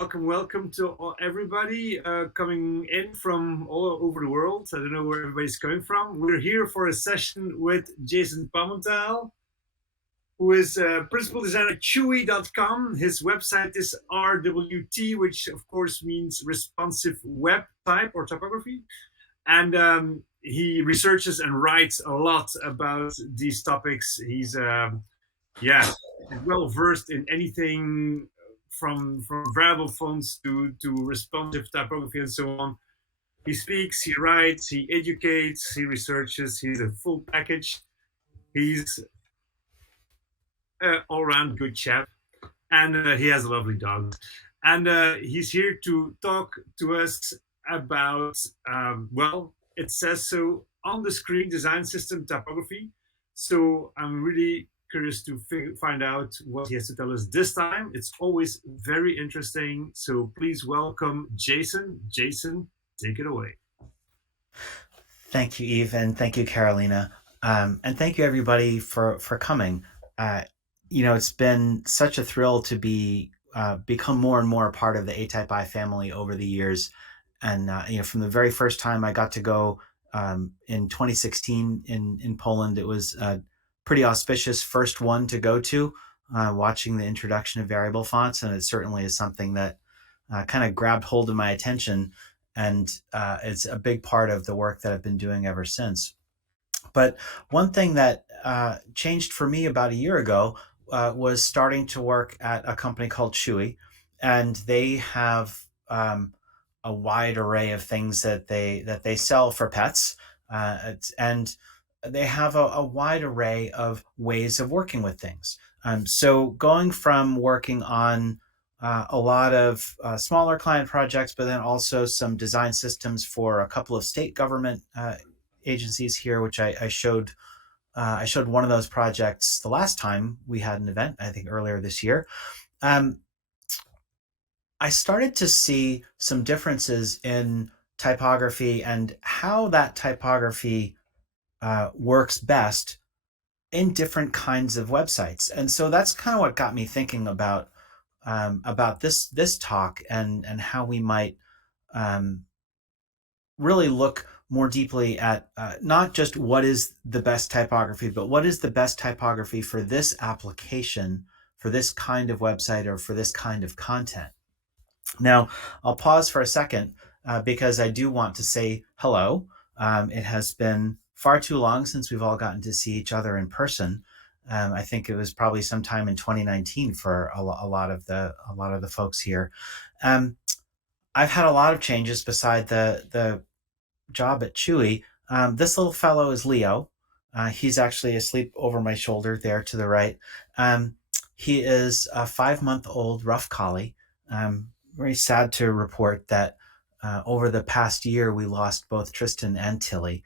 Welcome to everybody coming in from all over the world. I don't know where everybody's coming from. We're here for a session with Jason Pamental, who is principal designer at Chewy.com. His website is RWT, which of course means responsive web type or typography. And he researches and writes a lot about these topics. He's well versed in anything from variable fonts to responsive typography and so on. He speaks, he writes, he educates, he researches. He's a full package. He's an all-round good chap, and he has a lovely dog. And he's here to talk to us about it says so on the screen, design system typography. So I'm really curious to find out what he has to tell us this time. It's always very interesting. So please welcome Jason. Jason, take it away. Thank you, Eve, and thank you, Carolina. And thank you, everybody, for coming. It's been such a thrill to become more and more a part of the ATypI family over the years. And from the very first time I got to go in 2016 in Poland, it was a pretty auspicious first one to go to, watching the introduction of variable fonts, and it certainly is something that kind of grabbed hold of my attention, and it's a big part of the work that I've been doing ever since. But one thing that changed for me about a year ago was starting to work at a company called Chewy, and they have a wide array of things that they sell for pets, and they have a wide array of ways of working with things. So going from working on a lot of smaller client projects, but then also some design systems for a couple of state government agencies here, which I showed. I showed one of those projects the last time we had an event, I think earlier this year. I started to see some differences in typography and how that typography works best in different kinds of websites. And so that's kind of what got me thinking about this talk and how we might really look more deeply at not just what is the best typography, but what is the best typography for this application, for this kind of website, or for this kind of content. Now, I'll pause for a second because I do want to say hello. It has been far too long since we've all gotten to see each other in person. I think it was probably sometime in 2019 for a lot of the folks here. I've had a lot of changes beside the job at Chewy. This little fellow is Leo. He's actually asleep over my shoulder there to the right. He is a 5-month-old rough collie. Very sad to report that over the past year we lost both Tristan and Tilly.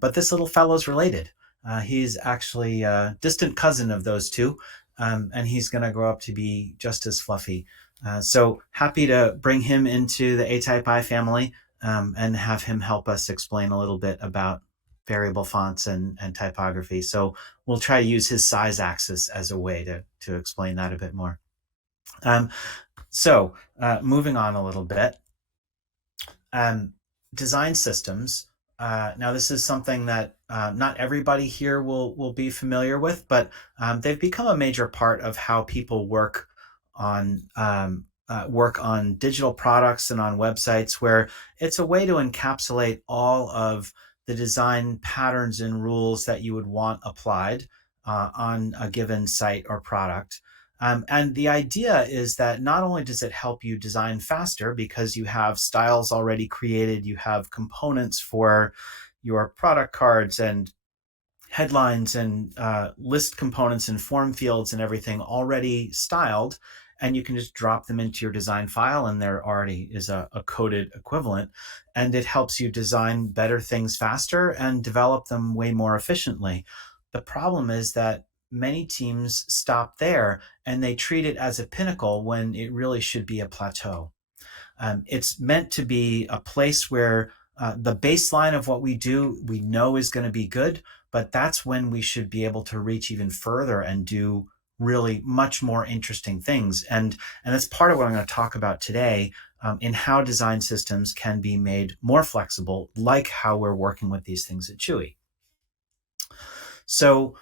But this little fellow's related. He's actually a distant cousin of those two, and he's going to grow up to be just as fluffy. So happy to bring him into the ATypI family and have him help us explain a little bit about variable fonts and typography. So we'll try to use his size axis as a way to explain that a bit more. So moving on a little bit, design systems. Now this is something that not everybody here will be familiar with, but they've become a major part of how people work on digital products and on websites, where it's a way to encapsulate all of the design patterns and rules that you would want applied on a given site or product. And the idea is that not only does it help you design faster because you have styles already created, you have components for your product cards and headlines and list components and form fields and everything already styled, and you can just drop them into your design file and there already is a coded equivalent, and it helps you design better things faster and develop them way more efficiently. The problem is that many teams stop there and they treat it as a pinnacle when it really should be a plateau. It's meant to be a place where the baseline of what we do, we know is going to be good, but that's when we should be able to reach even further and do really much more interesting things. And that's part of what I'm going to talk about today, in how design systems can be made more flexible, like how we're working with these things at Chewy. So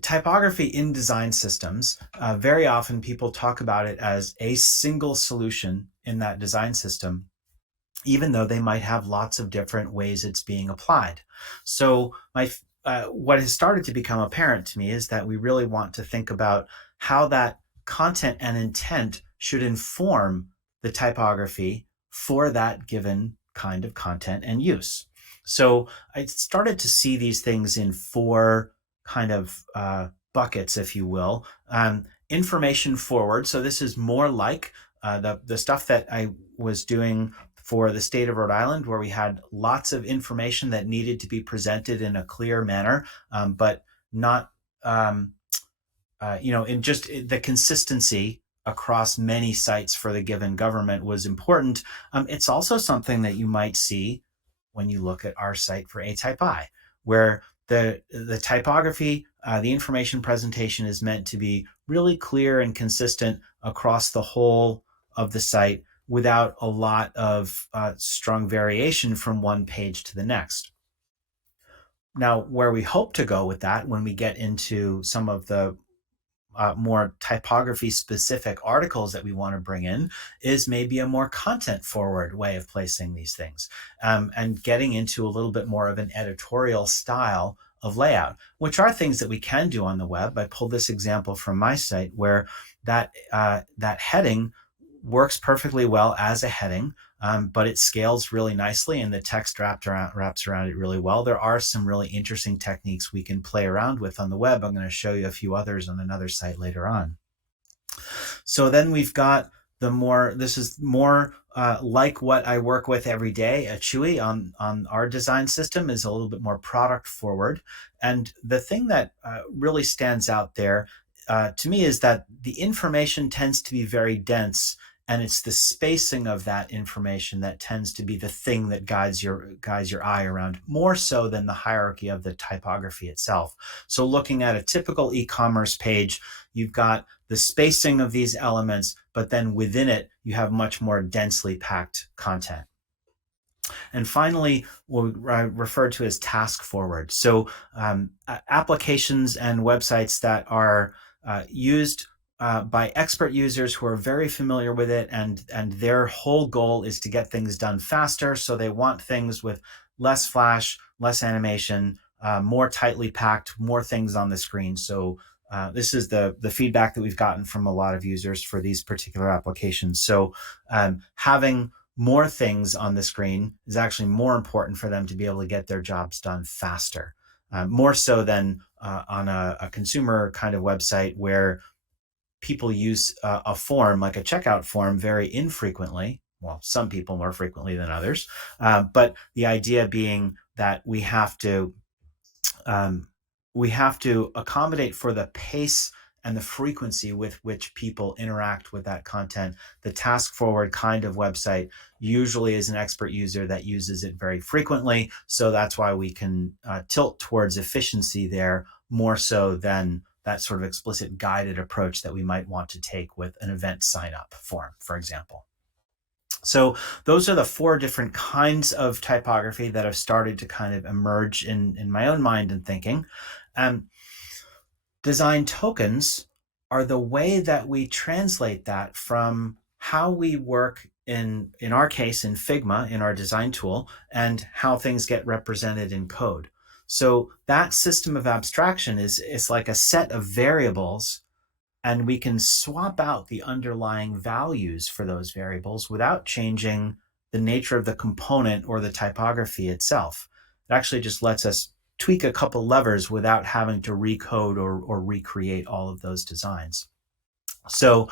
typography in design systems, very often people talk about it as a single solution in that design system, even though they might have lots of different ways it's being applied. So what has started to become apparent to me is that we really want to think about how that content and intent should inform the typography for that given kind of content and use. So I started to see these things in four kind of buckets, if you will. Information forward. So this is more like the stuff that I was doing for the state of Rhode Island, where we had lots of information that needed to be presented in a clear manner, but not, in just the consistency across many sites for the given government was important. It's also something that you might see when you look at our site for ATypI, where the typography, the information presentation is meant to be really clear and consistent across the whole of the site without a lot of strong variation from one page to the next. Now, where we hope to go with that when we get into some of the more typography specific articles that we want to bring in is maybe a more content forward way of placing these things, and getting into a little bit more of an editorial style of layout, which are things that we can do on the web. I pulled this example from my site where that heading works perfectly well as a heading, but it scales really nicely and the text wraps around it really well. There are some really interesting techniques we can play around with on the web. I'm going to show you a few others on another site later on. So then we've got this is more like what I work with every day at Chewy on our design system, is a little bit more product forward. And the thing that really stands out there to me is that the information tends to be very dense, and it's the spacing of that information that tends to be the thing that guides your eye around, more so than the hierarchy of the typography itself. So looking at a typical e-commerce page, you've got the spacing of these elements, but then within it, you have much more densely packed content. And finally, what I refer to as task forward. So applications and websites that are used by expert users who are very familiar with it, and their whole goal is to get things done faster. So they want things with less flash, less animation, more tightly packed, more things on the screen. So this is the feedback that we've gotten from a lot of users for these particular applications. So having more things on the screen is actually more important for them to be able to get their jobs done faster, more so than on a consumer kind of website where people use a form like a checkout form very infrequently. Well, some people more frequently than others, but the idea being that we have to accommodate for the pace and the frequency with which people interact with that content. The task forward kind of website usually is an expert user that uses it very frequently. So that's why we can tilt towards efficiency there more so than that sort of explicit guided approach that we might want to take with an event sign up form, for example. So those are the four different kinds of typography that have started to kind of emerge in my own mind and thinking. Design tokens are the way that we translate that from how we work in our case in Figma, in our design tool, and how things get represented in code. So that system of abstraction is like a set of variables, and we can swap out the underlying values for those variables without changing the nature of the component or the typography itself. It actually just lets us tweak a couple levers without having to recode or recreate all of those designs. So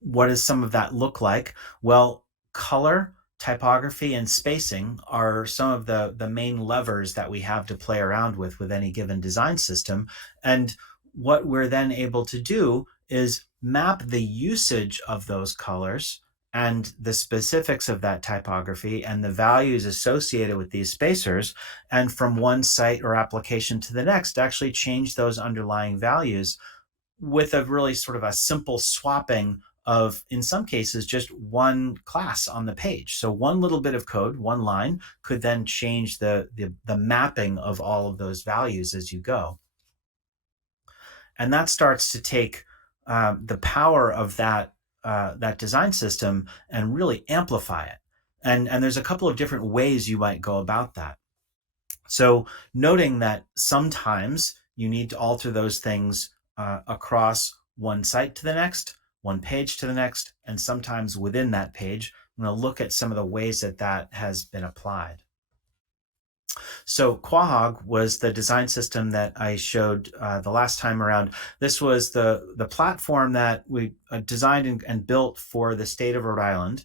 what does some of that look like? Well, color, typography, and spacing are some of the main levers that we have to play around with any given design system. And what we're then able to do is map the usage of those colors and the specifics of that typography and the values associated with these spacers, and from one site or application to the next, actually change those underlying values with a really sort of a simple swapping of, in some cases, just one class on the page. So one little bit of code, one line, could then change the mapping of all of those values as you go. And that starts to take the power of that design system and really amplify it. And there's a couple of different ways you might go about that. So noting that sometimes you need to alter those things across one site to the next, one page to the next, and sometimes within that page. I'm going to look at some of the ways that that has been applied. So Quahog was the design system that I showed the last time around. This was the platform that we designed and built for the state of Rhode Island.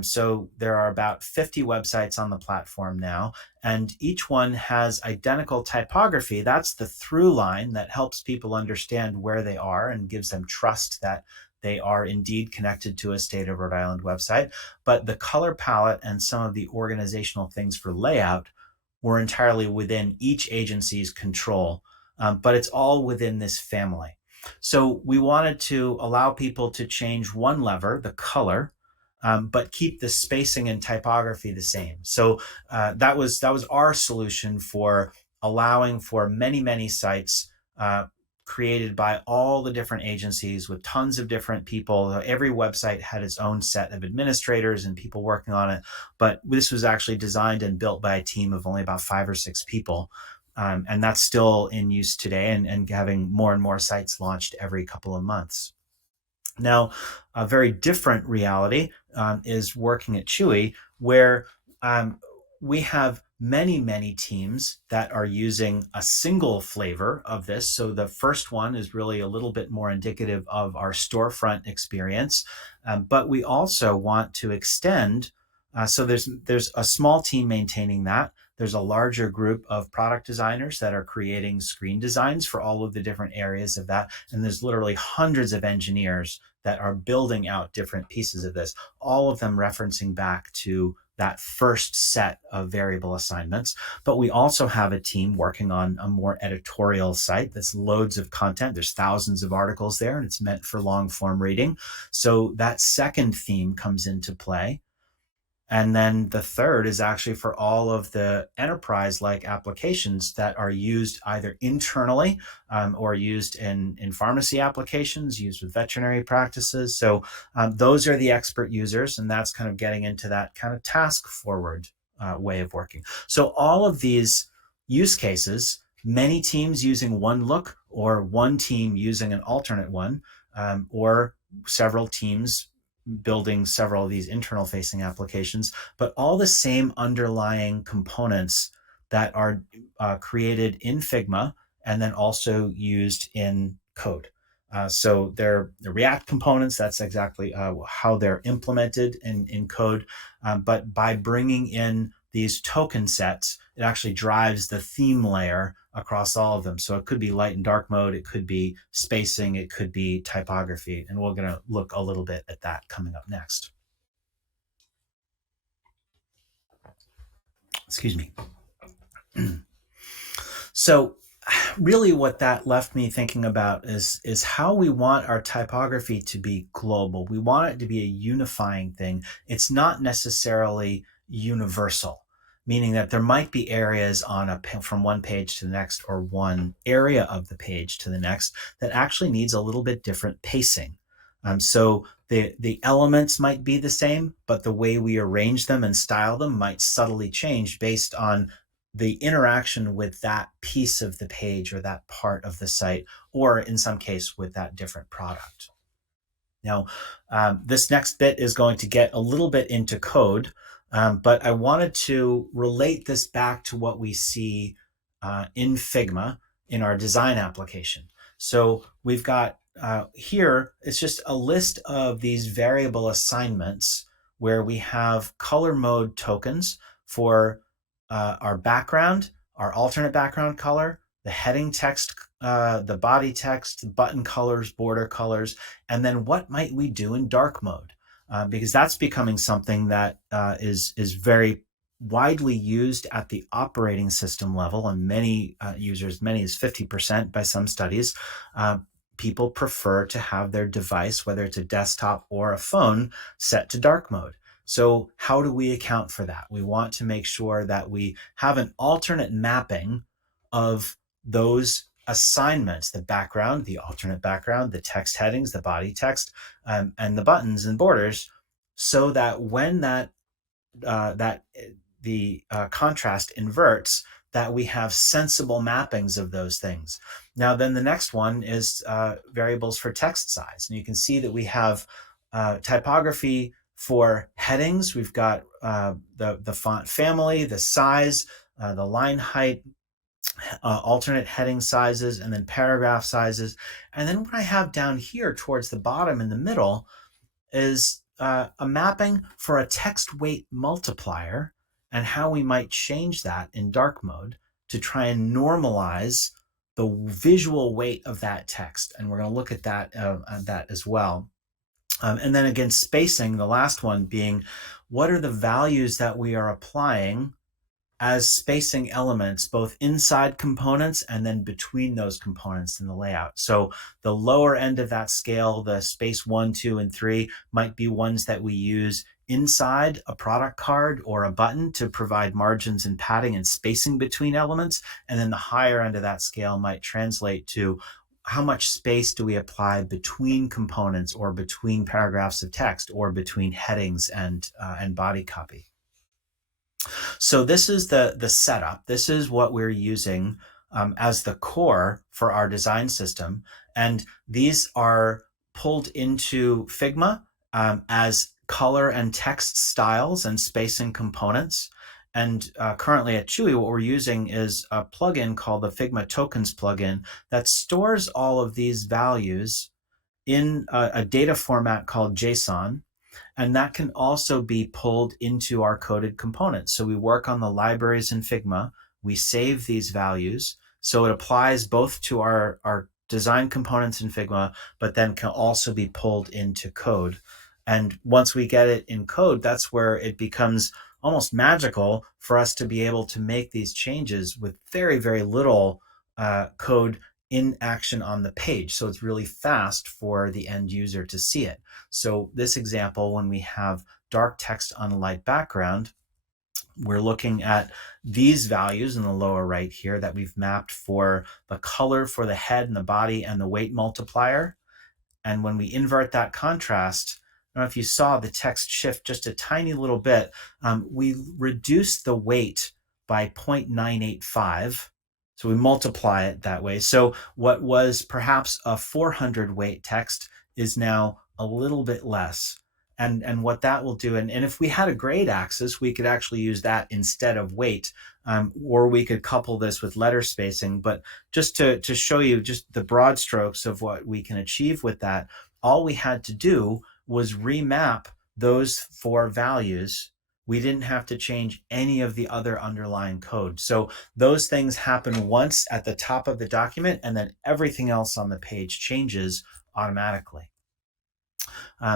So there are about 50 websites on the platform now, and each one has identical typography. That's the through line that helps people understand where they are and gives them trust that they are indeed connected to a state of Rhode Island website. But the color palette and some of the organizational things for layout were entirely within each agency's control, but it's all within this family. So we wanted to allow people to change one lever, the color, but keep the spacing and typography the same. So that was our solution for allowing for many sites created by all the different agencies with tons of different people. Every website had its own set of administrators and people working on it, but this was actually designed and built by a team of only about 5 or 6 people. And that's still in use today, and having more and more sites launched every couple of months. Now, a very different reality is working at Chewy, where we have many teams that are using a single flavor of this. So the first one is really a little bit more indicative of our storefront experience, but we also want to extend. So there's a small team maintaining that. There's a larger group of product designers that are creating screen designs for all of the different areas of that. And there's literally hundreds of engineers that are building out different pieces of this, all of them referencing back to that first set of variable assignments. But we also have a team working on a more editorial site that's loads of content. There's thousands of articles there, and it's meant for long form reading. So that second theme comes into play. And then the third is actually for all of the enterprise-like applications that are used either internally or used in pharmacy applications, used with veterinary practices. So those are the expert users, and that's kind of getting into that kind of task-forward way of working. So all of these use cases, many teams using one look, or one team using an alternate one, or several teams building several of these internal facing applications, but all the same underlying components that are created in Figma and then also used in code. So they're the React components, that's exactly how they're implemented in code. But by bringing in these token sets, it actually drives the theme layer across all of them. So it could be light and dark mode, it could be spacing, it could be typography, and we're going to look a little bit at that coming up next. Excuse me. So really what that left me thinking about is how we want our typography to be global. We want it to be a unifying thing. It's not necessarily universal, meaning that there might be areas on from one page to the next, or one area of the page to the next, that actually needs a little bit different pacing. So the elements might be the same, but the way we arrange them and style them might subtly change based on the interaction with that piece of the page or that part of the site, or in some case with that different product. Now, this next bit is going to get a little bit into code, but I wanted to relate this back to what we see in Figma in our design application. So we've got here, it's just a list of these variable assignments where we have color mode tokens for our background, our alternate background color, the heading text, the body text, the button colors, border colors, and then what might we do in dark mode? Because that's becoming something that is very widely used at the operating system level, and many users, many as 50% by some studies. people prefer to have their device, whether it's a desktop or a phone, set to dark mode. So how do we account for that? We want to make sure that we have an alternate mapping of those assignments, the background, the alternate background, the text headings, the body text, and the buttons and borders, so that when the contrast inverts, that we have sensible mappings of those things. Now, then the next one is variables for text size. And you can see that we have typography for headings. We've got the font family, the size, the line height, alternate heading sizes, and then paragraph sizes. And then what I have down here towards the bottom in the middle is a mapping for a text weight multiplier and how we might change that in dark mode to try and normalize the visual weight of that text. And we're going to look at that as well. And then again, spacing, the last one being, what are the values that we are applying as spacing elements, both inside components and then between those components in the layout. So the lower end of that scale, the space 1, 2, and 3, might be ones that we use inside a product card or a button to provide margins and padding and spacing between elements. And then the higher end of that scale might translate to how much space do we apply between components or between paragraphs of text or between headings and body copy. So this is the setup. This is what we're using as the core for our design system. And these are pulled into Figma as color and text styles and spacing components. And currently at Chewy, what we're using is a plugin called the Figma Tokens plugin that stores all of these values in a data format called JSON. And that can also be pulled into our coded components. So we work on the libraries in Figma, we save these values. So it applies both to our design components in Figma, but then can also be pulled into code. And once we get it in code, that's where it becomes almost magical for us to be able to make these changes with very, very little code in action on the page. So it's really fast for the end user to see it. So this example, when we have dark text on a light background, we're looking at these values in the lower right here that we've mapped for the color for the head and the body and the weight multiplier. And when we invert that contrast, I don't know if you saw the text shift just a tiny little bit, we reduced the weight by 0.985. So we multiply it that way. So what was perhaps a 400 weight text is now a little bit less. And what that will do, and if we had a grade axis, we could actually use that instead of weight, or we could couple this with letter spacing. But just to show you just the broad strokes of what we can achieve with that, all we had to do was remap those 4 values. We didn't have to change any of the other underlying code. So those things happen once at the top of the document, and then everything else on the page changes automatically.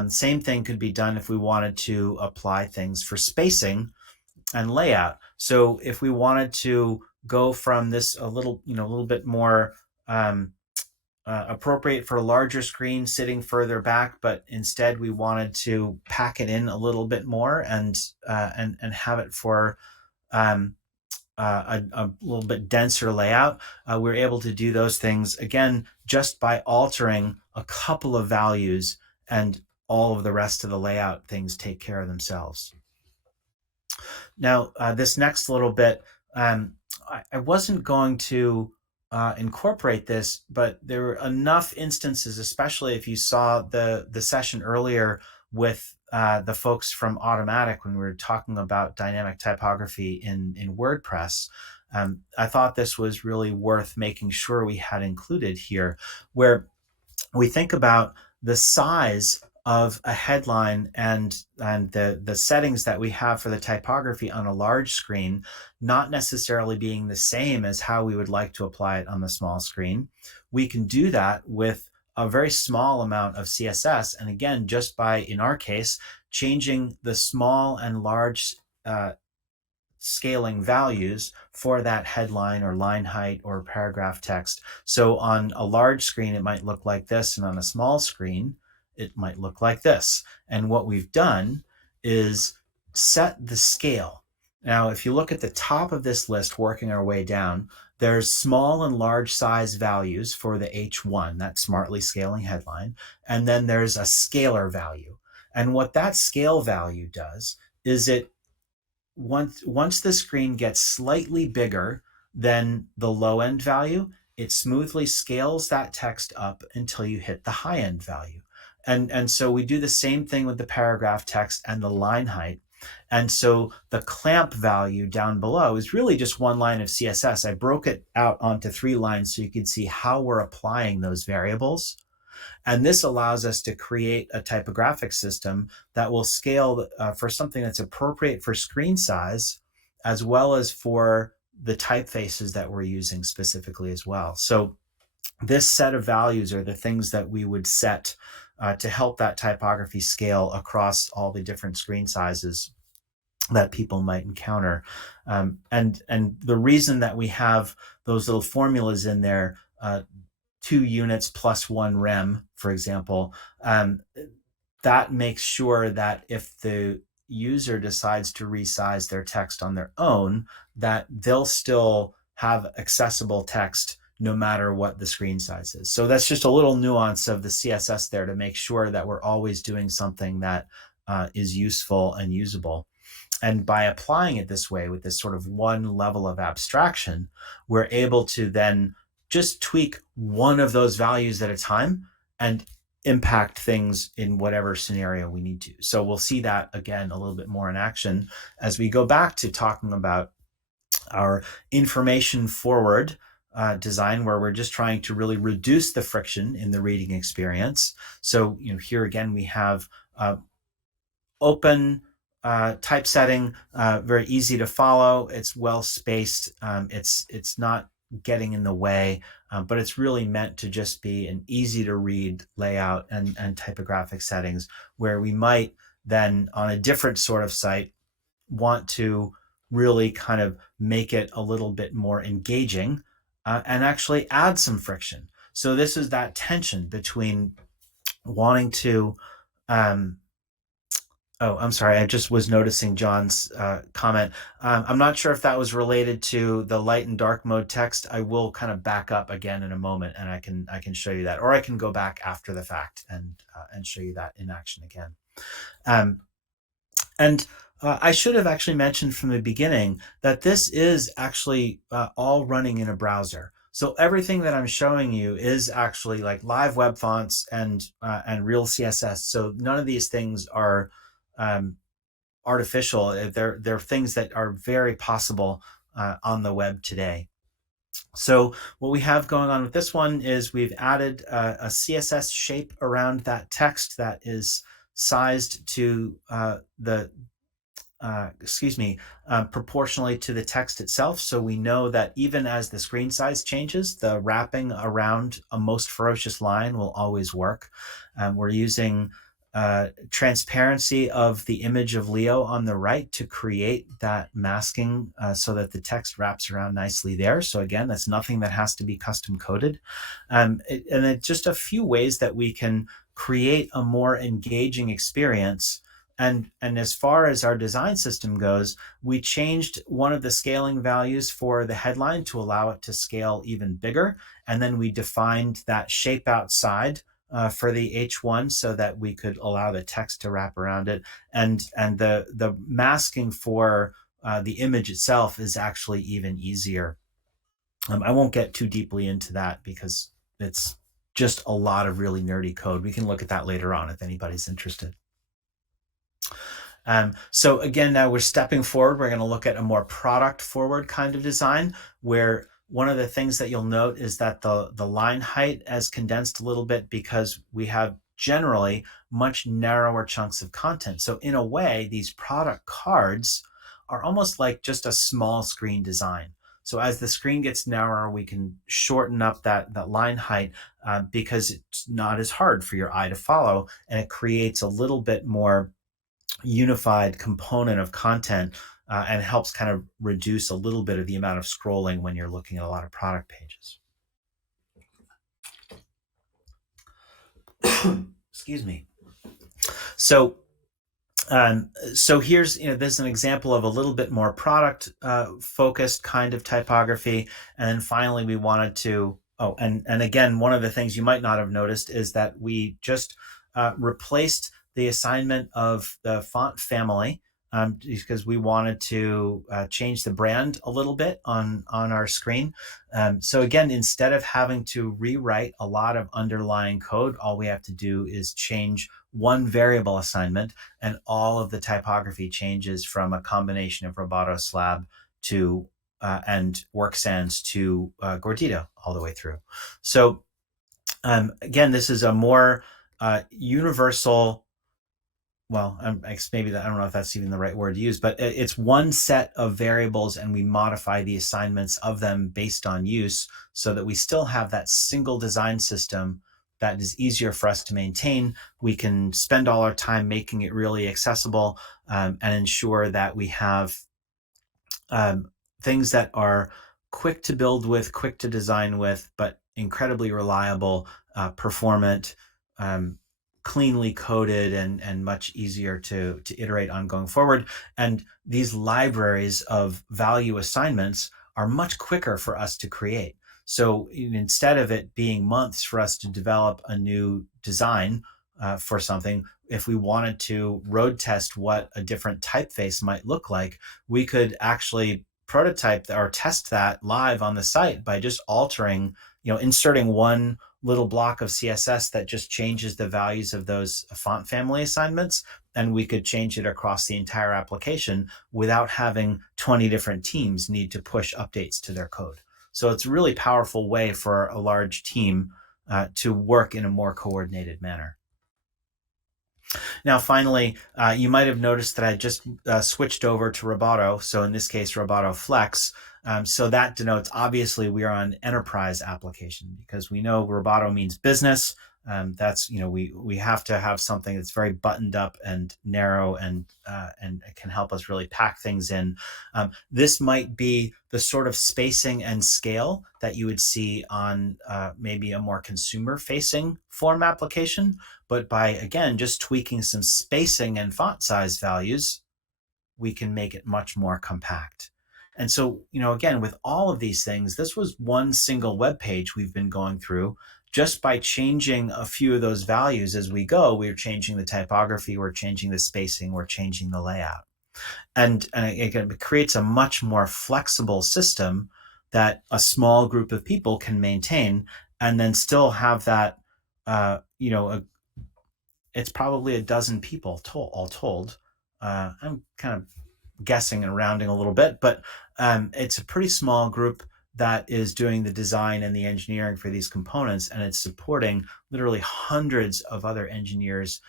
Same thing could be done if we wanted to apply things for spacing and layout. So if we wanted to go from this a little bit more appropriate for a larger screen sitting further back, but instead we wanted to pack it in a little bit more and have it for a little bit denser layout, we're able to do those things again just by altering a couple of values, and all of the rest of the layout things take care of themselves. Now, this next little bit, I wasn't going to incorporate this, but there were enough instances, especially if you saw the session earlier with the folks from Automatic when we were talking about dynamic typography in WordPress. I thought this was really worth making sure we had included here, where we think about the size of a headline and the settings that we have for the typography on a large screen not necessarily being the same as how we would like to apply it on the small screen. We can do that with a very small amount of CSS, and again, just by, in our case, changing the small and large scaling values for that headline or line height or paragraph text. So on a large screen, it might look like this, and on a small screen, it might look like this. And what we've done is set the scale. Now, if you look at the top of this list, working our way down, there's small and large size values for the H1, that smartly scaling headline. And then there's a scalar value. And what that scale value does is it, once the screen gets slightly bigger than the low end value, it smoothly scales that text up until you hit the high end value. And so we do the same thing with the paragraph text and the line height. And so the clamp value down below is really just one line of CSS. I broke it out onto 3 lines so you can see how we're applying those variables. And this allows us to create a typographic system that will scale for something that's appropriate for screen size, as well as for the typefaces that we're using specifically as well. So this set of values are the things that we would set to help that typography scale across all the different screen sizes that people might encounter. And the reason that we have those little formulas in there, 2 units plus 1 rem, for example, that makes sure that if the user decides to resize their text on their own, that they'll still have accessible text no matter what the screen size is. So that's just a little nuance of the CSS there to make sure that we're always doing something that is useful and usable. And by applying it this way with this sort of one level of abstraction, we're able to then just tweak one of those values at a time and impact things in whatever scenario we need to. So we'll see that again a little bit more in action as we go back to talking about our information forward design, where we're just trying to really reduce the friction in the reading experience. So, here again, we have open typesetting, very easy to follow. It's well spaced. It's not getting in the way, but it's really meant to just be an easy to read layout and typographic settings, where we might then on a different sort of site want to really kind of make it a little bit more engaging and actually add some friction. So this is that tension between wanting to oh, I'm sorry. I just was noticing John's comment. I'm not sure if that was related to the light and dark mode text. I will kind of back up again in a moment, and I can show you that, or I can go back after the fact and show you that in action again. And I should have actually mentioned from the beginning that this is actually all running in a browser. So everything that I'm showing you is actually like live web fonts and real CSS. So none of these things are artificial. They're things that are very possible on the web today. So what we have going on with this one is we've added a CSS shape around that text that is sized to proportionally to the text itself. So we know that even as the screen size changes, the wrapping around a most ferocious line will always work. We're using transparency of the image of Leo on the right to create that masking so that the text wraps around nicely there. So again, that's nothing that has to be custom coded. And it's just a few ways that we can create a more engaging experience. And as far as our design system goes, we changed one of the scaling values for the headline to allow it to scale even bigger. And then we defined that shape outside for the H1 so that we could allow the text to wrap around it. And the masking for the image itself is actually even easier. I won't get too deeply into that because it's just a lot of really nerdy code. We can look at that later on if anybody's interested. So again, now we're stepping forward. We're going to look at a more product forward kind of design, where one of the things that you'll note is that the line height has condensed a little bit because we have generally much narrower chunks of content. So in a way, these product cards are almost like just a small screen design. So as the screen gets narrower, we can shorten up that line height because it's not as hard for your eye to follow, and it creates a little bit more unified component of content and helps kind of reduce a little bit of the amount of scrolling when you're looking at a lot of product pages. Excuse me. So here's, there's an example of a little bit more product focused kind of typography. And then finally, we wanted to, and again, one of the things you might not have noticed is that we just replaced the assignment of the font family because we wanted to change the brand a little bit on our screen. So again, instead of having to rewrite a lot of underlying code, all we have to do is change one variable assignment, and all of the typography changes from a combination of Roboto Slab to and Work Sans to Gordito all the way through. So again, this is a more universal, well, maybe I don't know if that's even the right word to use, but it's one set of variables, and we modify the assignments of them based on use so that we still have that single design system that is easier for us to maintain. We can spend all our time making it really accessible and ensure that we have things that are quick to build with, quick to design with, but incredibly reliable, performant, cleanly coded, and much easier to iterate on going forward. And these libraries of value assignments are much quicker for us to create. So instead of it being months for us to develop a new design for something, if we wanted to road test what a different typeface might look like, we could actually prototype or test that live on the site by just altering, inserting one little block of CSS that just changes the values of those font family assignments, and we could change it across the entire application without having 20 different teams need to push updates to their code. So it's a really powerful way for a large team to work in a more coordinated manner. Now, finally, you might have noticed that I just switched over to Roboto. So in this case, Roboto Flex. So that denotes, obviously, we are on enterprise application because we know Roboto means business. That's, we have to have something that's very buttoned up and narrow and can help us really pack things in. This might be the sort of spacing and scale that you would see on maybe a more consumer-facing form application. But by, again, just tweaking some spacing and font size values, we can make it much more compact. And so, again, with all of these things, this was one single web page we've been going through. Just by changing a few of those values as we go, we're changing the typography, we're changing the spacing, we're changing the layout. And again, it creates a much more flexible system that a small group of people can maintain and then still have that, it's probably a dozen people all told. I'm kind of guessing and rounding a little bit, but it's a pretty small group that is doing the design and the engineering for these components, and it's supporting literally hundreds of other engineers,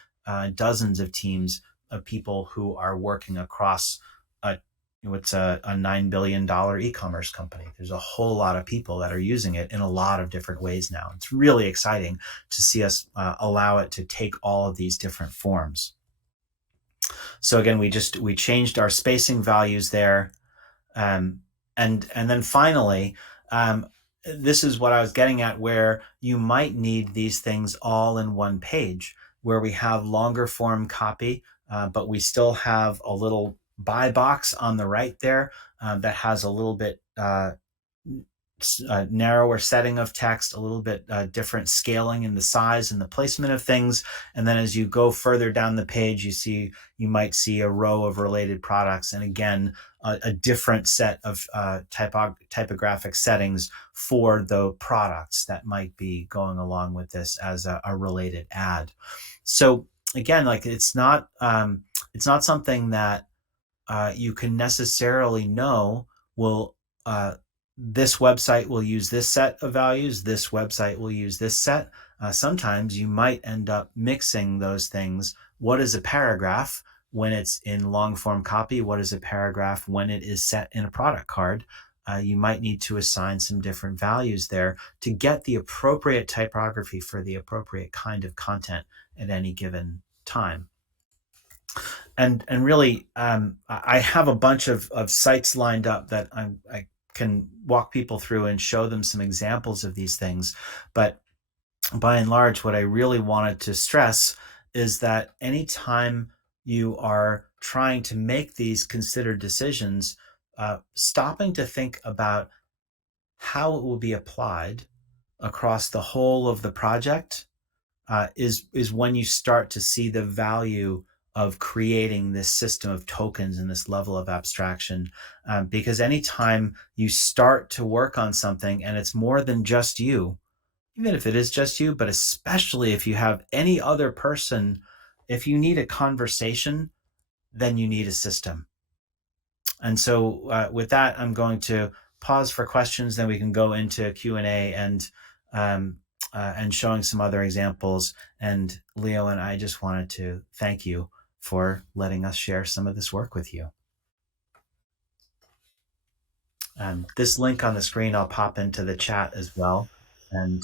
dozens of teams of people who are working across it's a $9 billion e-commerce company. There's a whole lot of people that are using it in a lot of different ways now. It's really exciting to see us allow it to take all of these different forms. So again, we changed our spacing values there. And then finally, this is what I was getting at, where you might need these things all in one page, where we have longer form copy, but we still have a little buy box on the right there that has a little bit narrower setting of text, a little bit different scaling in the size and the placement of things. And then as you go further down the page, you might see a row of related products. And again, a different set of typographic settings for the products that might be going along with this as a related ad. So again, like it's not something that you can necessarily know will this website will use this set of values, this website will use this set. Sometimes you might end up mixing those things. What is a paragraph when it's in long form copy? What is a paragraph when it is set in a product card? You might need to assign some different values there to get the appropriate typography for the appropriate kind of content at any given time. And really, I have a bunch of sites lined up that I can walk people through and show them some examples of these things. But by and large, what I really wanted to stress is that anytime you are trying to make these considered decisions, stopping to think about how it will be applied across the whole of the project is when you start to see the value of creating this system of tokens and this level of abstraction. Because anytime you start to work on something and it's more than just you, even if it is just you, but especially if you have any other person, if you need a conversation, then you need a system. And so with that, I'm going to pause for questions, then we can go into Q&A um, and showing some other examples. And Leo and I just wanted to thank you for letting us share some of this work with you. This link on the screen, I'll pop into the chat as well. And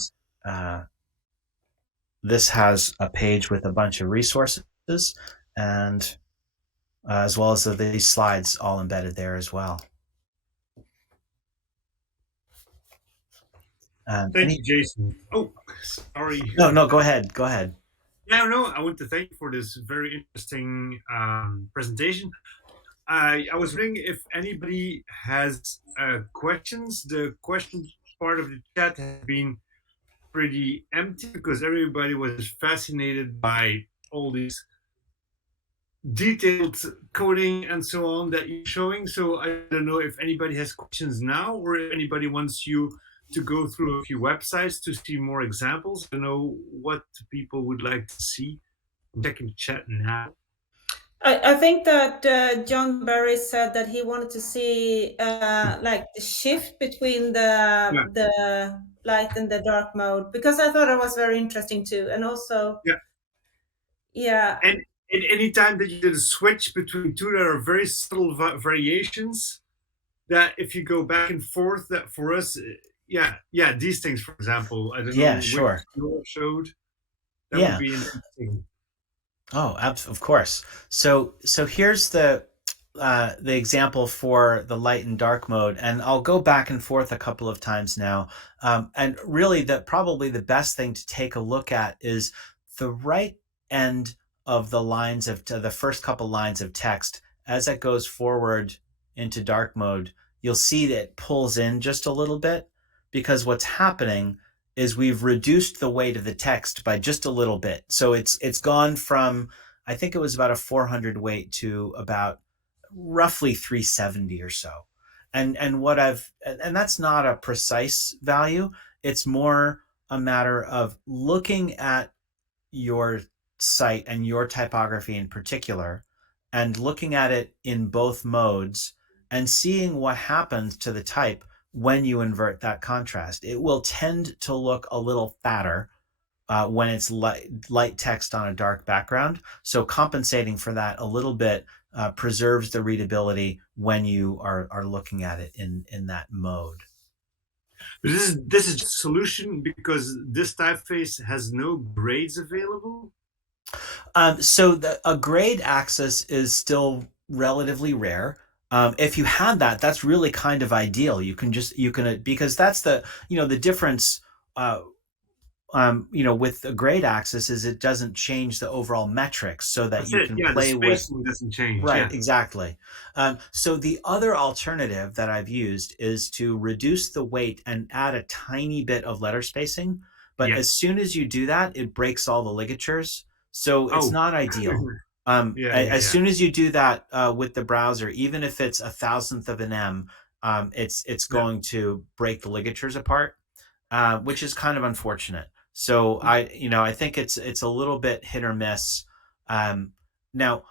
this has a page with a bunch of resources and as well as these slides all embedded there as well. Thank you, Jason. Oh, sorry. No, go ahead. Go ahead. Yeah, no, I want to thank you for this very interesting presentation. I was wondering if anybody has questions. The question part of the chat has been pretty empty because everybody was fascinated by all these detailed coding and so on that you're showing. So I don't know if anybody has questions now or if anybody wants you to go through a few websites to see more examples. I don't know what people would like to see. I'm checking the chat now. I think that John Barry said that he wanted to see like the shift between the light and the dark mode, because I thought it was very interesting too. And also, yeah. And at any time that you did a switch between two, there are very subtle variations that if you go back and forth, that for us, these things, for example, I don't know sure. which you showed. That would be interesting. Oh, of course. So here's the example for the light and dark mode, and I'll go back and forth a couple of times now. And really, probably the best thing to take a look at is the right end of the lines of the first couple lines of text. As it goes forward into dark mode, you'll see that it pulls in just a little bit, because what's happening is we've reduced the weight of the text by just a little bit. So it's gone from, I think it was about a 400 weight to about roughly 370 or so. And that's not a precise value. It's more a matter of looking at your site and your typography in particular, and looking at it in both modes and seeing what happens to the type when you invert that contrast. It will tend to look a little fatter when it's light text on a dark background. So compensating for that a little bit preserves the readability when you are looking at it in that mode. But this is just a solution because this typeface has no grades available? So a grade axis is still relatively rare. If you had that, that's really kind of ideal. You can because that's the difference. With the grade axis is it doesn't change the overall metrics, so that you can play the spacing doesn't change. Right, exactly. So the other alternative that I've used is to reduce the weight and add a tiny bit of letter spacing. But as soon as you do that, it breaks all the ligatures. So it's not ideal. As soon as you do that with the browser, even if it's 1,000th of an M, it's going to break the ligatures apart, which is kind of unfortunate. So I think it's a little bit hit or miss. Now,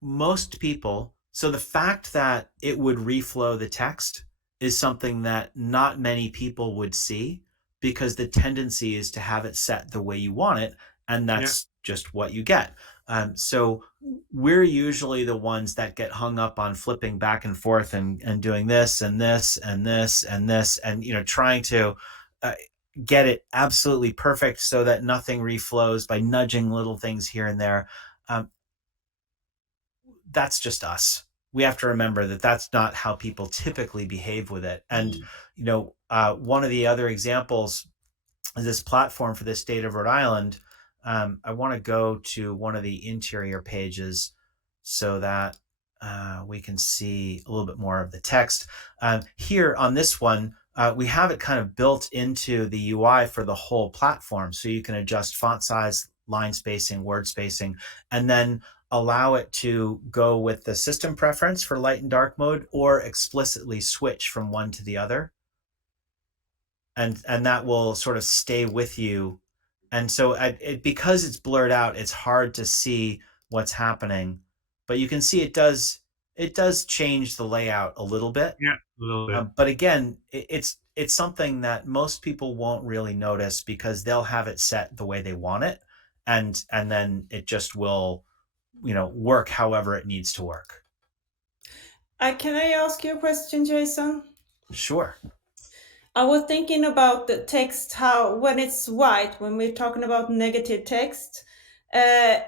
most people, so the fact that it would reflow the text is something that not many people would see, because the tendency is to have it set the way you want it, and that's just what you get. So we're usually the ones that get hung up on flipping back and forth and doing this and this and this and this, and trying to get it absolutely perfect so that nothing reflows by nudging little things here and there. that's just us. We have to remember that that's not how people typically behave with it. And one of the other examples is this platform for the state of Rhode Island. I want to go to one of the interior pages so that we can see a little bit more of the text. Here on this one, we have it kind of built into the UI for the whole platform. So you can adjust font size, line spacing, word spacing, and then allow it to go with the system preference for light and dark mode, or explicitly switch from one to the other. And that will sort of stay with you. And so because it's blurred out, it's hard to see what's happening, but you can see it does change the layout a little bit. Yeah, a little bit. But again, it's something that most people won't really notice because they'll have it set the way they want it, and then it just will, work however it needs to work. Can I ask you a question, Jason? Sure. I was thinking about the text, how when it's white, when we're talking about negative text,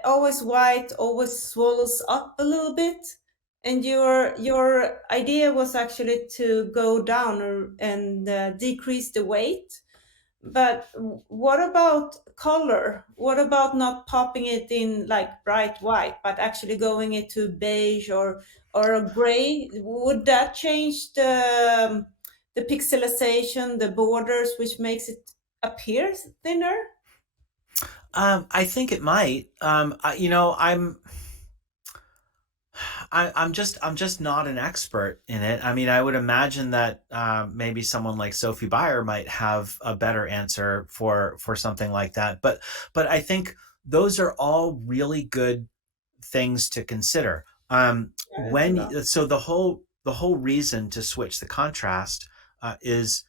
always white always swallows up a little bit. And your idea was actually to go down and decrease the weight. But what about color? What about not popping it in like bright white, but actually going into beige or a gray? Would that change the pixelization, the borders, which makes it appear thinner? I think it might. I'm just not an expert in it. I mean, I would imagine that maybe someone like Sophie Beyer might have a better answer for something like that. But I think those are all really good things to consider. So the whole reason to switch the contrast is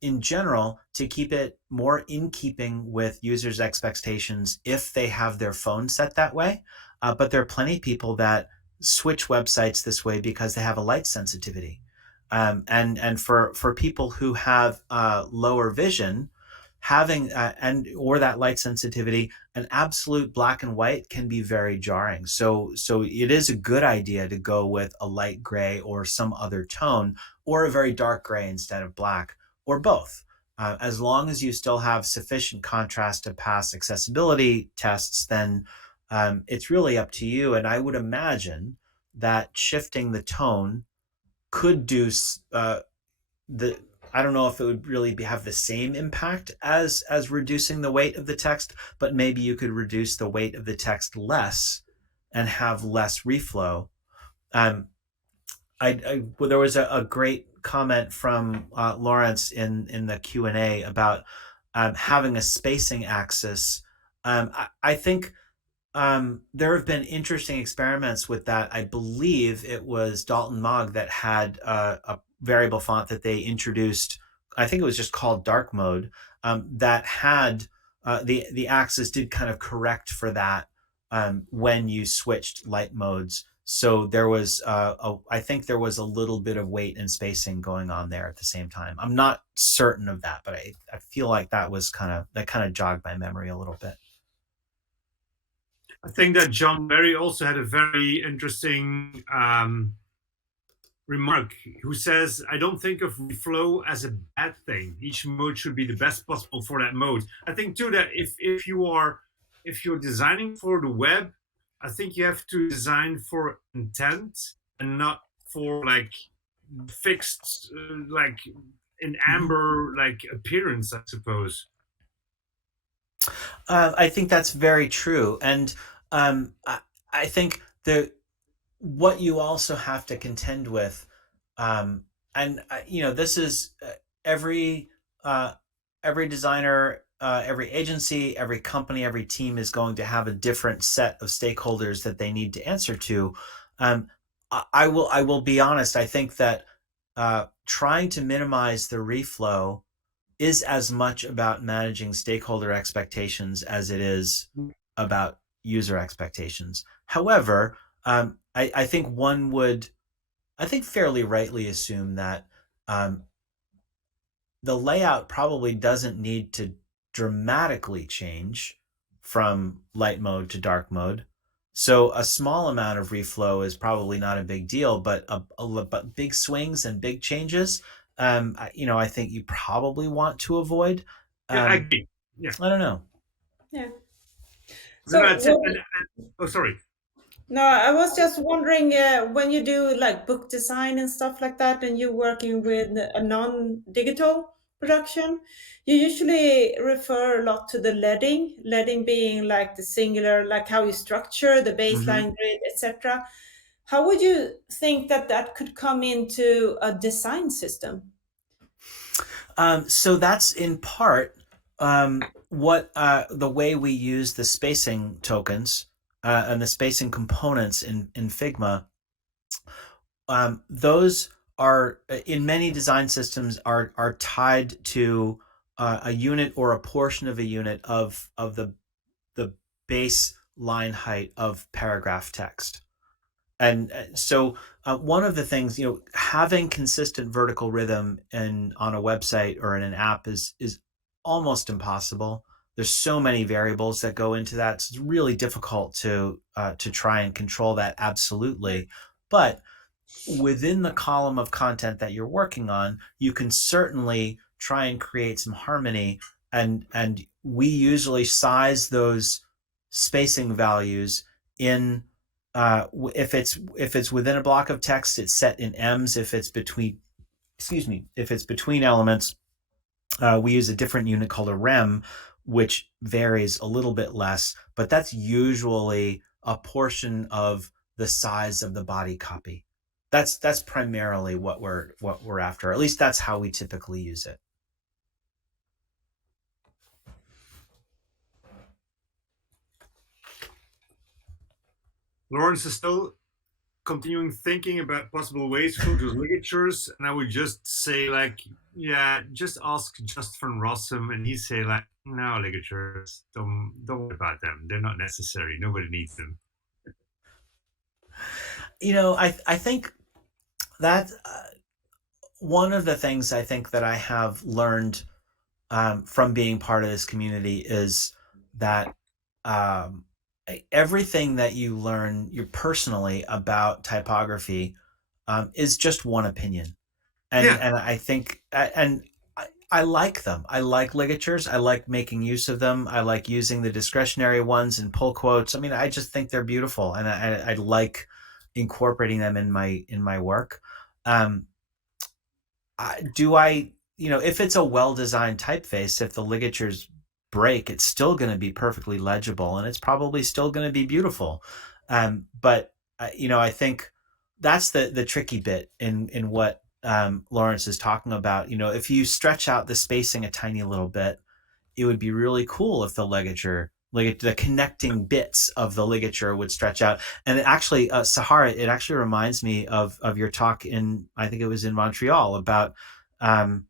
in general to keep it more in keeping with users' expectations if they have their phone set that way. But there are plenty of people that switch websites this way because they have a light sensitivity. And for people who have lower vision, having or that light sensitivity, an absolute black and white can be very jarring. So it is a good idea to go with a light gray or some other tone, or a very dark gray instead of black, or both. As long as you still have sufficient contrast to pass accessibility tests, then it's really up to you. And I would imagine that shifting the tone could do I don't know if it would really have the same impact as reducing the weight of the text, but maybe you could reduce the weight of the text less and have less reflow. There was a great comment from Lawrence in the Q&A about having a spacing axis. I think there have been interesting experiments with that. I believe it was Dalton Mogg that had a variable font that they introduced. I think it was just called dark mode, that had the axis did kind of correct for that when you switched light modes. So there was I think there was a little bit of weight and spacing going on there at the same time. I'm not certain of that, but I feel like that kind of jogged my memory a little bit. I think that John Barry also had a very interesting remark, who says, I don't think of reflow as a bad thing. Each mode should be the best possible for that mode. I think too that if you're designing for the web, I think you have to design for intent and not for like fixed like an amber like appearance, I suppose. I think that's very true. And I think what you also have to contend with, this is every designer, every agency, every company, every team is going to have a different set of stakeholders that they need to answer to. I will be honest. I think that trying to minimize the reflow is as much about managing stakeholder expectations as it is about user expectations. However, I think one would, fairly rightly assume that the layout probably doesn't need to dramatically change from light mode to dark mode. So a small amount of reflow is probably not a big deal, but but big swings and big changes, I think you probably want to avoid. Yeah, I agree. Yeah. I don't know. Yeah. No, no, So what? oh, sorry. No, I was just wondering when you do like book design and stuff like that, and you're working with a non-digital production, you usually refer a lot to the leading, leading being like the singular, like how you structure the Hmm. baseline grid, etc. How would you think that that could come into a design system? So that's in part what the way we use the spacing tokens and the spacing components in Figma. Those are in many design systems are tied to a unit or a portion of a unit of the base line height of paragraph text. And so one of the things, having consistent vertical rhythm on a website or in an app is almost impossible. There's so many variables that go into that. So it's really difficult to try and control that absolutely. But within the column of content that you're working on, you can certainly try and create some harmony. And we usually size those spacing values in if it's within a block of text, it's set in ems. If it's between, excuse me, if it's between elements, we use a different unit called a rem, which varies a little bit less, but that's usually a portion of the size of the body copy. That's primarily what we're after. At least that's how we typically use it. Lawrence is still continuing thinking about possible ways for those ligatures, and I would just say like, yeah, just ask Just van Rossum, and he say like, no, ligatures, don't worry about them. They're not necessary. Nobody needs them. I think that one of the things I think that I have learned from being part of this community is that um, everything that you learn you personally about typography is just one opinion, and Yeah, and I think and I like them. I like ligatures. I like making use of them. I like using the discretionary ones and pull quotes. I mean, I just think they're beautiful, and I like incorporating them in my work. Um, do I, if it's a well-designed typeface, if the ligatures break, it's still going to be perfectly legible and it's probably still going to be beautiful. But I think that's the tricky bit in what Lawrence is talking about. If you stretch out the spacing a tiny little bit, it would be really cool if the ligature, like the connecting bits of the ligature would stretch out. And Sahara, it actually reminds me of your talk I think it was in Montreal about, um,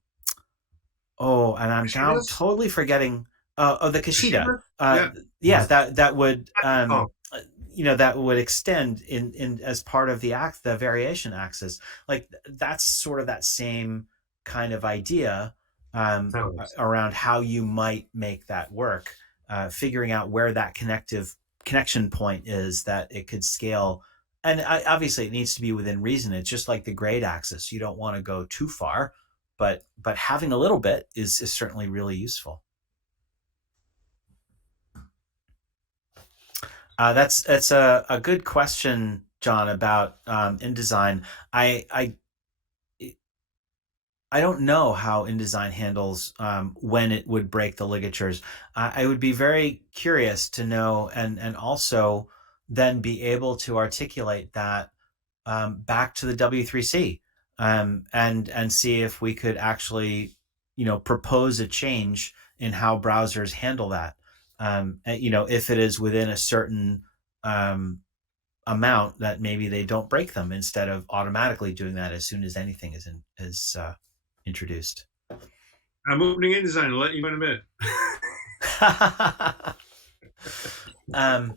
and I'm now Kashidas, totally forgetting, of the Kashida. Kashidas, yeah. Yeah, that would, Oh, that would extend in as part of the variation axis. Like that's sort of that same kind of idea totals. around how you might make that work, figuring out where that connection point is that it could scale. And obviously, it needs to be within reason. It's just like the grade axis; you don't want to go too far, but having a little bit is certainly really useful. That's a good question, John, about InDesign. I don't know how InDesign handles when it would break the ligatures. I would be very curious to know, and also then be able to articulate that back to the W3C, and see if we could actually, propose a change in how browsers handle that. If it is within a certain amount that maybe they don't break them instead of automatically doing that as soon as anything is introduced. I'm opening InDesign. I'll let you know in a minute. um,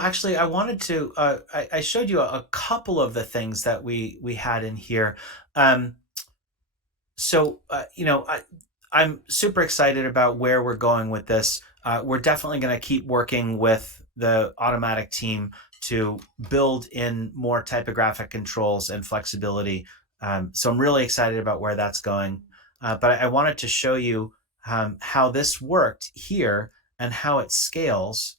actually, I wanted to. I showed you a couple of the things that we had in here. So I'm super excited about where we're going with this. We're definitely going to keep working with the automatic team to build in more typographic controls and flexibility. So I'm really excited about where that's going. But I wanted to show you how this worked here and how it scales,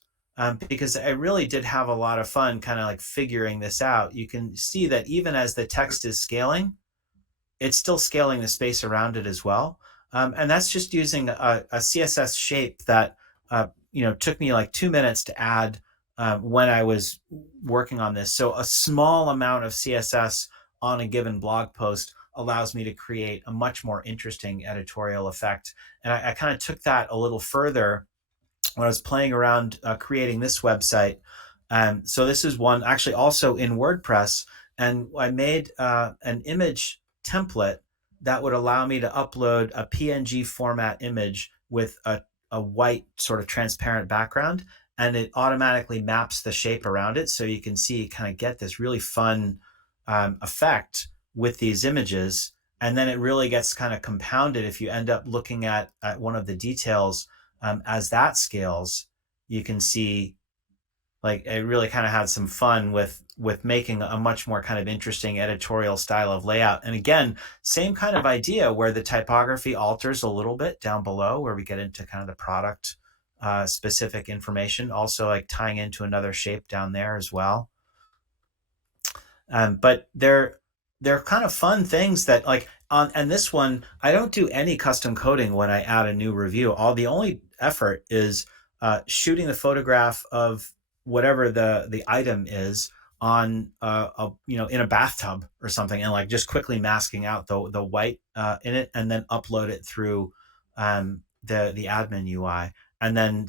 because I really did have a lot of fun kind of like figuring this out. You can see that even as the text is scaling, it's still scaling the space around it as well. And that's just using a CSS shape that took me like 2 minutes to add when I was working on this. So a small amount of CSS on a given blog post allows me to create a much more interesting editorial effect. And I kind of took that a little further when I was playing around creating this website. So this is one actually also in WordPress, and I made an image template that would allow me to upload a PNG format image with a white sort of transparent background, and it automatically maps the shape around it. So you can see, kind of get this really fun effect with these images. And then it really gets kind of compounded if you end up looking at one of the details as that scales. You can see like it really kind of had some fun with making a much more kind of interesting editorial style of layout. And again, same kind of idea where the typography alters a little bit down below, where we get into kind of the product specific information, also like tying into another shape down there as well. But they're kind of fun things that like and this one, I don't do any custom coding when I add a new review. The only effort is shooting the photograph of whatever the item is on in a bathtub or something, and like just quickly masking out the white in it, and then upload it through the admin UI. And then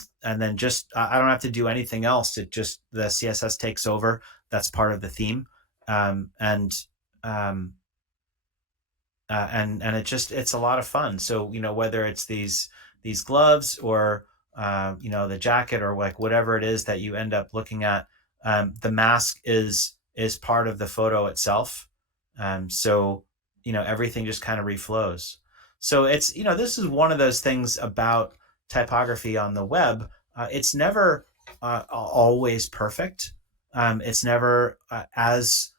just I don't have to do anything else. It just, the CSS takes over. That's part of the theme. And it's a lot of fun. So, whether it's these gloves or, the jacket or like whatever it is that you end up looking at, the mask is part of the photo itself. So, everything just kind of reflows. So it's, this is one of those things about typography on the web. It's never always perfect. It's never as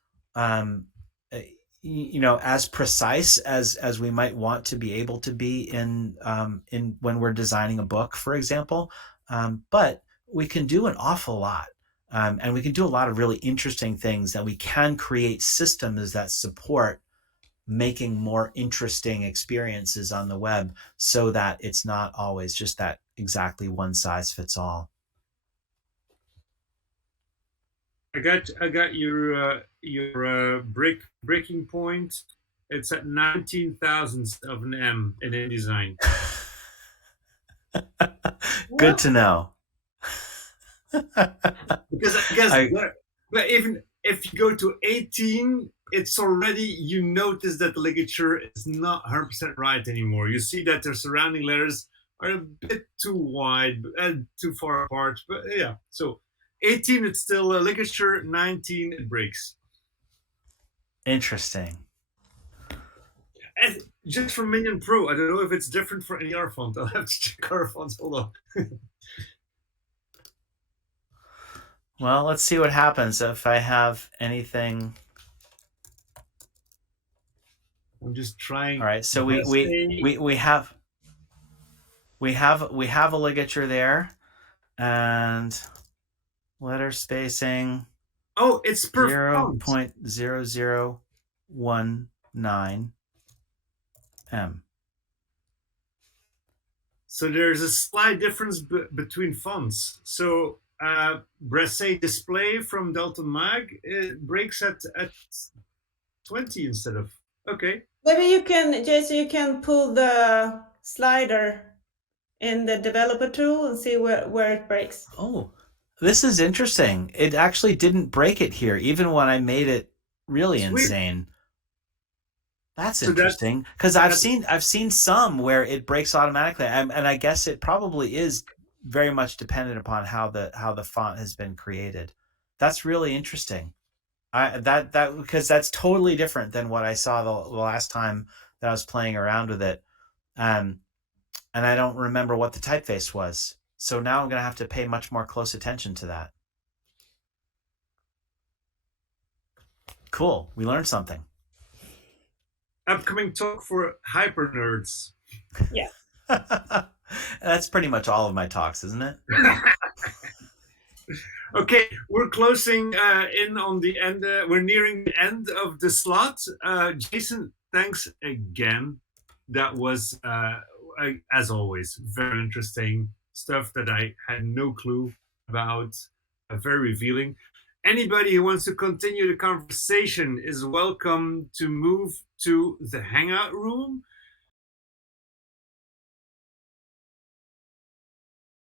as precise as we might want to be able to be in when we're designing a book, for example. But we can do an awful lot, and we can do a lot of really interesting things, that we can create systems that support making more interesting experiences on the web, so that it's not always just that exactly one size fits all. I got your breaking point. It's at 19 thousandths of an M in InDesign. Good to know. because but even if you go to 18, it's already, notice that the ligature is not 100% right anymore. You see that their surrounding letters are a bit too wide and too far apart. But yeah, so 18, it's still a ligature. 19, it breaks. Interesting. And just for Minion Pro, I don't know if it's different for any other font. I'll have to check our fonts. Hold on. Well, let's see what happens if I have anything. I'm just trying. All right, so we have a ligature there, and letter spacing. Oh, it's per 0.0019 M. So there's a slight difference between fonts. So Bresse Display from Delta Mag, it breaks at 20 instead of, okay. Maybe you can, Jason, you can pull the slider in the developer tool and see where it breaks. Oh, this is interesting. It actually didn't break it here, even when I made it really insane. That's interesting, because I've seen some where it breaks automatically, and I guess it probably is very much dependent upon how the font has been created. That's really interesting. Because that's totally different than what I saw the last time that I was playing around with it, and I don't remember what the typeface was. So now I'm going to have to pay much more close attention to that. Cool. We learned something. Upcoming talk for hyper nerds. Yeah. That's pretty much all of my talks, isn't it? Okay, we're closing in on the end. We're nearing the end of the slot. Jason, thanks again. That was, as always, very interesting stuff that I had no clue about. Very revealing. Anybody who wants to continue the conversation is welcome to move to the Hangout room.